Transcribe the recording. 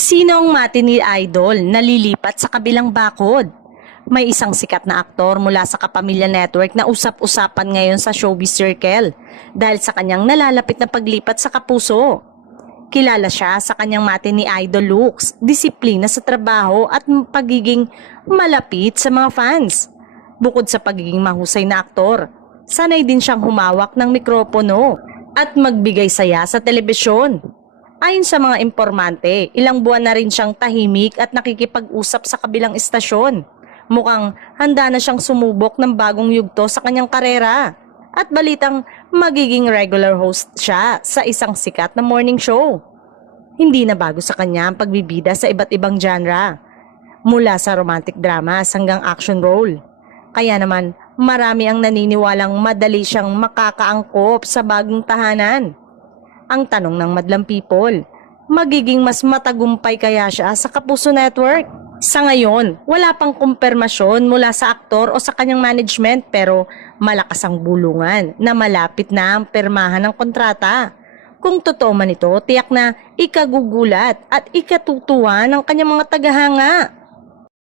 Sino ang matinee idol na lilipat sa kabilang bakod? May isang sikat na aktor mula sa Kapamilya Network na usap-usapan ngayon sa showbiz circle dahil sa kanyang nalalapit na paglipat sa Kapuso. Kilala siya sa kanyang matinee idol looks, disiplina sa trabaho at pagiging malapit sa mga fans. Bukod sa pagiging mahusay na aktor, sanay din siyang humawak ng mikropono at magbigay saya sa telebisyon. Ayon sa mga impormante, ilang buwan na rin siyang tahimik at nakikipag-usap sa kabilang istasyon. Mukhang handa na siyang sumubok ng bagong yugto sa kanyang karera. At balitang magiging regular host siya sa isang sikat na morning show. Hindi na bago sa kanya ang pagbibida sa iba't ibang genre, mula sa romantic dramas hanggang action role. Kaya naman marami ang naniniwalang madali siyang makakaangkop sa bagong tahanan. Ang tanong ng madlang people, magiging mas matagumpay kaya siya sa Kapuso Network? Sa ngayon, wala pang kumpirmasyon mula sa aktor o sa kanyang management, pero malakas ang bulungan na malapit na ang pirmahan ng kontrata. Kung totoo man ito, tiyak na ikagugulat at ikatutuwa ng kanyang mga tagahanga.